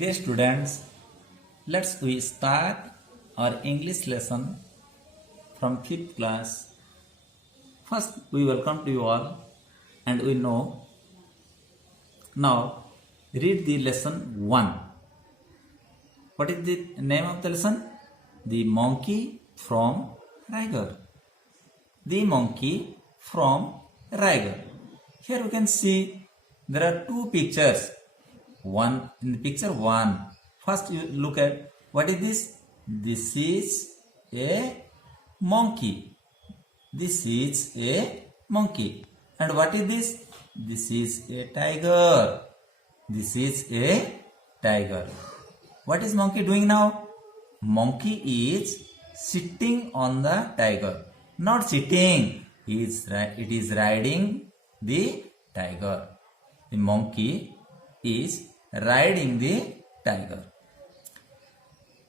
Dear students, let's we start our English lesson from 5th class. First, we welcome to you all and we know. Now, read the lesson 1. What is the name of the lesson? The monkey from Raigarh. The monkey from Raigarh. Here we can see there are two pictures. One in the picture 1. First you look at what is this? This is a monkey. This is a monkey. And what is this? This is a tiger. This is a tiger. What is monkey doing now? Monkey is sitting on the tiger. Not sitting. It is riding the tiger. The monkey is riding the tiger.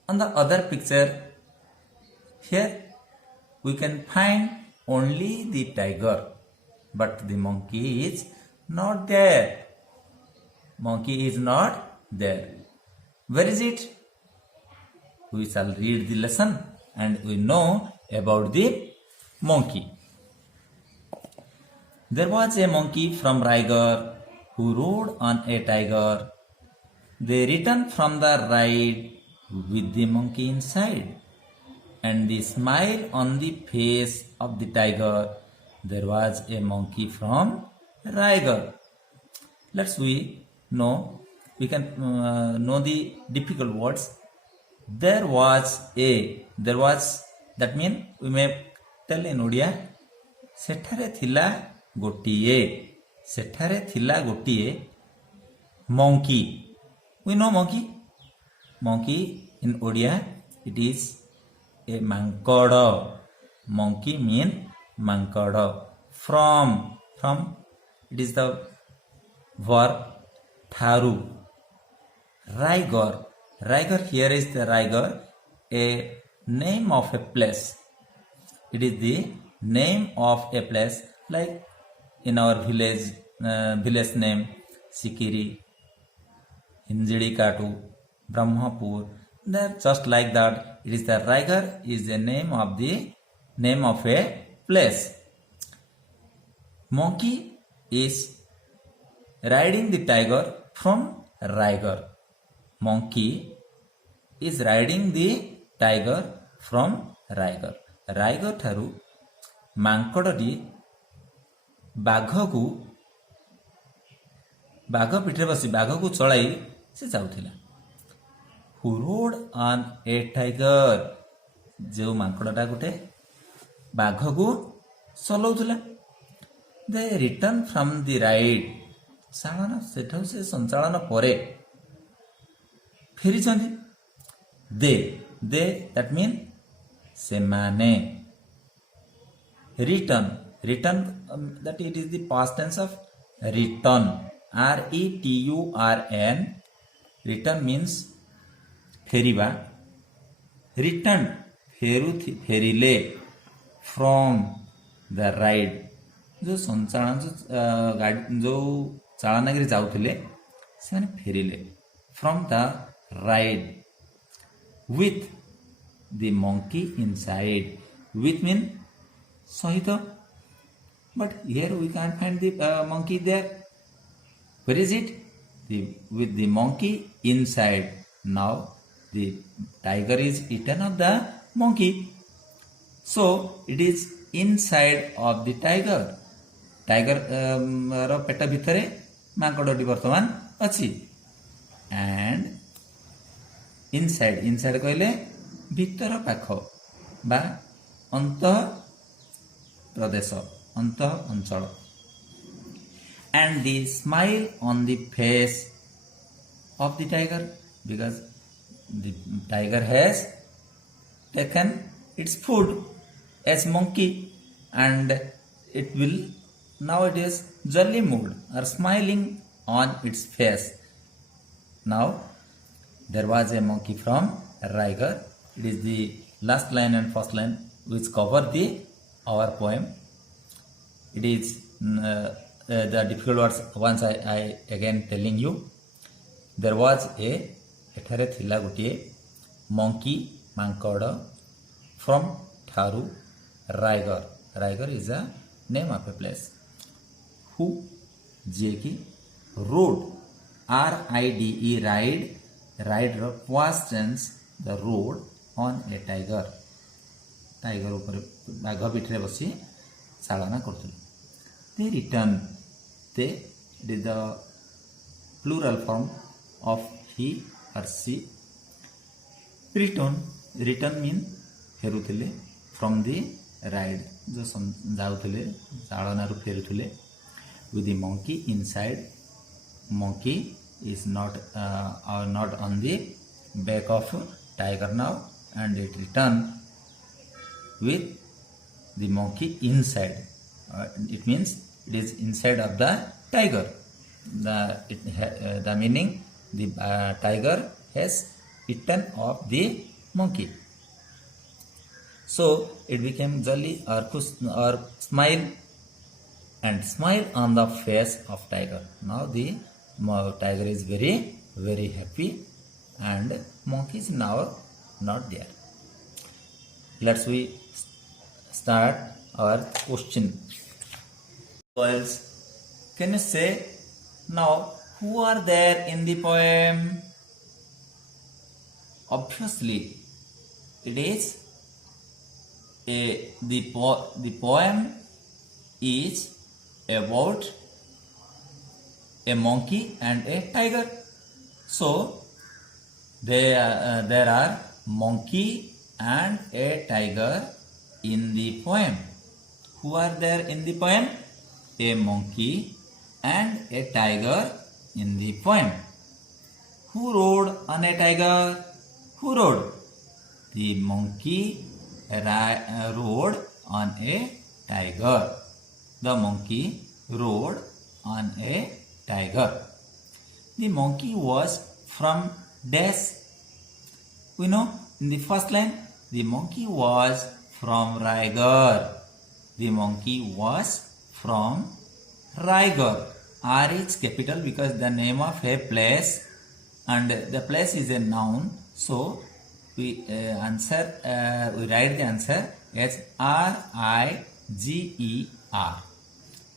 On the other picture, here we can find only the tiger, but the monkey is not there. Monkey is not there. Where is it? We shall read the lesson and we know about the monkey. There was a monkey from Raigarh who rode on a tiger. They returned from the ride with the monkey inside, and the smile on the face of the tiger. There was a monkey from Raigarh. Let's we can know the difficult words. There was, that means we may tell in Odia, ସେଠାରେ ଥିଲା ଗୋଟିଏ monkey. We know monkey. Monkey in Odia it is a mankada. Monkey mean mankada. From it is the verb tharu. Raigarh here is the Raigarh, a name of a place. It is the name of a place, like in our village name Sikiri, Hinjidikatu, Brahmapur. They're just like that. It is the Raigarh is the name of a place. Monkey is riding the tiger from Raigarh. Monkey is riding the tiger from Raigarh. Raigarh ଠାରୁ ମାଙ୍କଡ଼ଟି ବାଘ ପିଠିରେ ବସି ବାଘକୁ ଚଳାଇ ସେ ଯାଉଥିଲା. Who rode on a tiger? ଯେଉଁ ମାଙ୍କଡ଼ଟା ଗୋଟେ ବାଘକୁ ଚଲାଉଥିଲା. They returned from the ride. ସେଠାରୁ ସେ ସଞ୍ଚାଳନ ପରେ ଫେରିଛନ୍ତି. They that mean ସେମାନେ. Return that it is the past tense of return. RETURN. Return means ଫେରିବା. Return ଫେରିଲେ from the ride. जो ଚାଳନାଗିରି ଯାଉଥିଲେ ସେମାନେ ଫେରିଲେ from the ride with the monkey inside. With mean ସହିତ, but here we can't find the monkey there. Where is it? With the monkey inside. Now the tiger is eaten of the monkey, so it is inside of the tiger. Tiger ର ପେଟ ଭିତରେ ମାଙ୍କଡ଼ଟି ବର୍ତ୍ତମାନ ଅଛି. And inside କହିଲେ ଭିତର ପାଖ ବା ଅନ୍ତଃ ପ୍ରଦେଶ, ଅନ୍ତଃ ଅଞ୍ଚଳ. And the smile on the face of the tiger, because the tiger has taken its food as monkey, and it is jolly mood or smiling on its face. Now there was a monkey from Raigarh. It is the last line and first line which cover our poem. It is the difficult words once I again telling you. There was a ଏଠାରେ ଥିଲା ଗୋଟିଏ monkey ମାଙ୍କଡ଼ from ଠାରୁ ରାଇଗର ରାଇଗର is a name of a place who ଯିଏକି road RIDE ride ର past tense the road on a tiger tiger ऊपर बाघ पिठरे बसी चालना करथुले they return they it is the plural form of he or she return mean फेरुथिले from the ride जो जाउथिले चालना रु फेरुथिले with the monkey inside monkey is not on the back of tiger now and it return with the monkey inside it means it is inside of the tiger the meaning the tiger has eaten of the monkey so it became jolly or smile and smile on the face of tiger now the tiger is very very happy and monkey is now not there let's we start our question boys can you say now who are there in the poem obviously it is the poem is about a monkey and a tiger so there are monkey and a tiger in the poem who are there in the poem a monkey and a tiger in the poem who rode on a tiger who rode the monkey rode on a tiger the monkey rode on a tiger the monkey was from dash we know in the first line the monkey was from Raigarh the monkey was from Raigarh R is capital because the name of a place and the place is a noun so we we write the answer as RIGER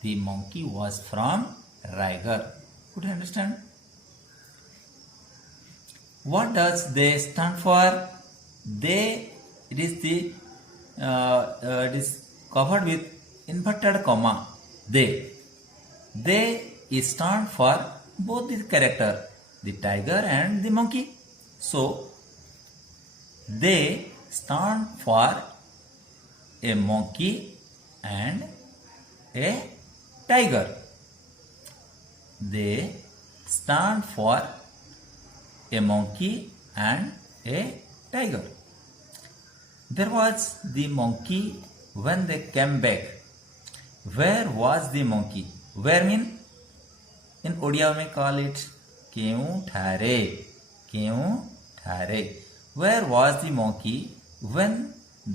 the monkey was from Raigarh could you understand what does they stand for they it is the it is covered with inverted comma they is stand for both the character the tiger and the monkey so they stand for a monkey and a tiger they stand for a monkey and a tiger there was the monkey when they came back where was the monkey where mean in Odia we call it केउ ठारे where was the monkey when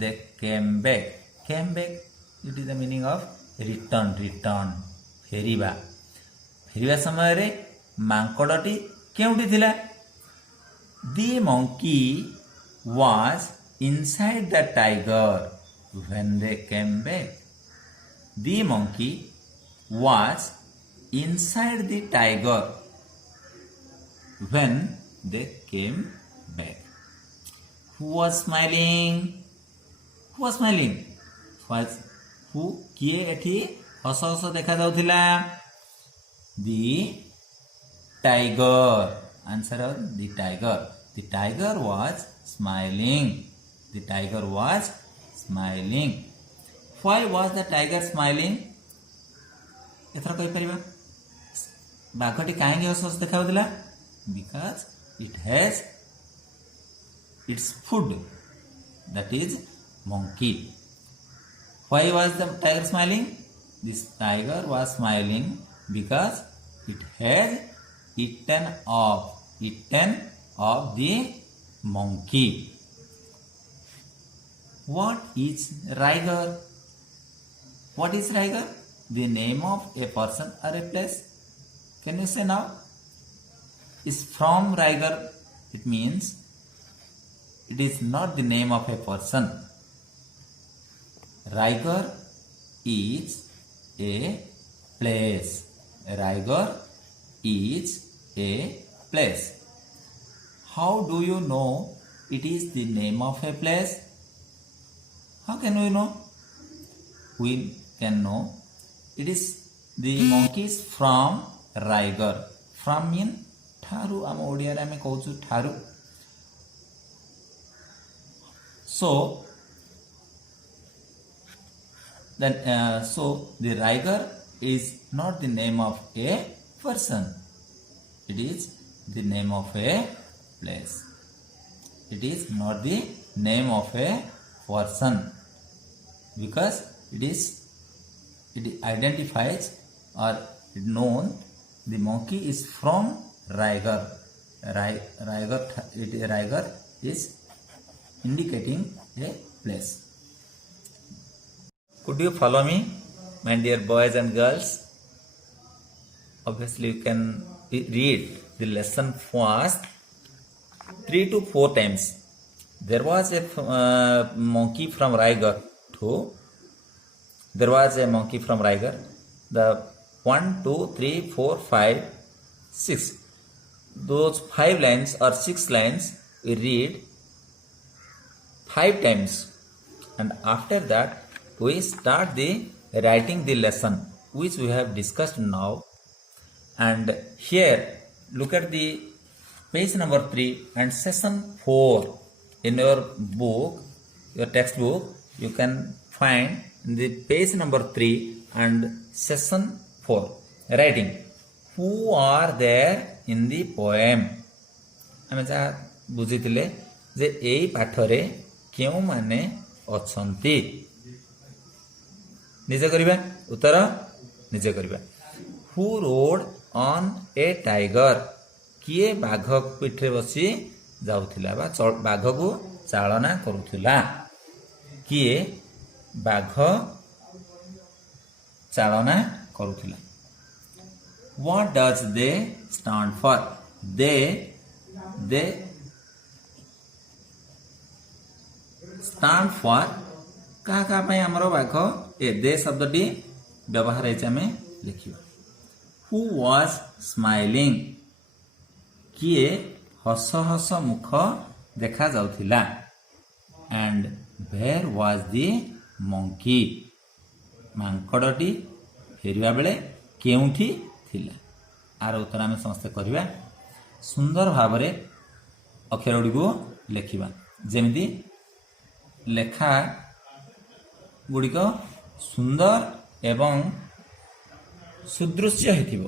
they came back it is the meaning of return फेरिबा समय रे मांकड़टी केउटी थिला the monkey was inside the tiger when they came back the monkey was inside the tiger when they came back who was smiling who किए एठी हस हस देखा जाउथिला the tiger answer of the tiger was smiling why was the tiger smiling एथरा कहि परिबा बाघटी काहेकि हस हस देखा जाउथिला because it has its food that is monkey why was the tiger smiling this tiger was smiling because it has eaten of the monkey what is Raigarh the name of a person or a place can you say now is from Raigarh it means it is not the name of a person. Raigarh is a place. Raigarh is a place. How do you know it is the name of a place? How can we know? We can know it is the monkeys from Raigarh. From mean ଠାରୁ ଆମ ଓଡ଼ିଆରେ ଆମେ କହୁଛୁ ଠାରୁ. So then the Raigarh is not the name of a person. It is the name of a place. It is not the name of a person because it identifies or it known the monkey is from Raigarh. Raigarh is indicating a place. Could you follow me, my dear boys and girls? Obviously, you can read the lesson first 3 to 4 times. There was a monkey from Raigarh too. There was a monkey from Raigarh. The 1, 2, 3, 4, 5, 6. Those 5 lines or 6 lines we read 5 times. And after that, we start the writing the lesson which we have discussed now. And here, look at the page number 3 and session 4 in your book, your textbook. You can find the page number 3 and session 4 writing who are there in the poem. ଆମେ ଯାହା ବୁଝିଥିଲେ ଯେ ଏଇ ପାଠରେ କେଉଁମାନେ ଅଛନ୍ତି ନିଜେ କରିବା ଉତ୍ତର ନିଜେ କରିବା. Who rode on a tiger? କିଏ ବାଘ ପିଠିରେ ବସି ଯାଉଥିଲା ବା ବାଘକୁ ଚାଳନା କରୁଥିଲା. କିଏ ବାଘ ଚାଳନା କରୁଥିଲା. What does they stand for? They stand for କାହା କାହା ପାଇଁ ଆମର ବାଘ ଦେ ଶବ୍ଦଟି ବ୍ୟବହାର ହେଇଛି ଆମେ ଲେଖିବା. Who was smiling? କିଏ ହସ ହସ ମୁଖ ଦେଖା ଯାଉଥିଲା. And where was the monkey? ମାଙ୍କଡ଼ଟି ଫେରିବା ବେଳେ କେଉଁଠି ଥିଲା. ଆର ଉତ୍ତର ଆମେ ସମସ୍ତେ କରିବା. ସୁନ୍ଦର ଭାବରେ ଅକ୍ଷର ଗୁଡ଼ିକୁ ଲେଖିବା ଯେମିତି ଲେଖା ଗୁଡ଼ିକ ସୁନ୍ଦର ଏବଂ ସୁଦୃଶ୍ୟ ହେଇଥିବ.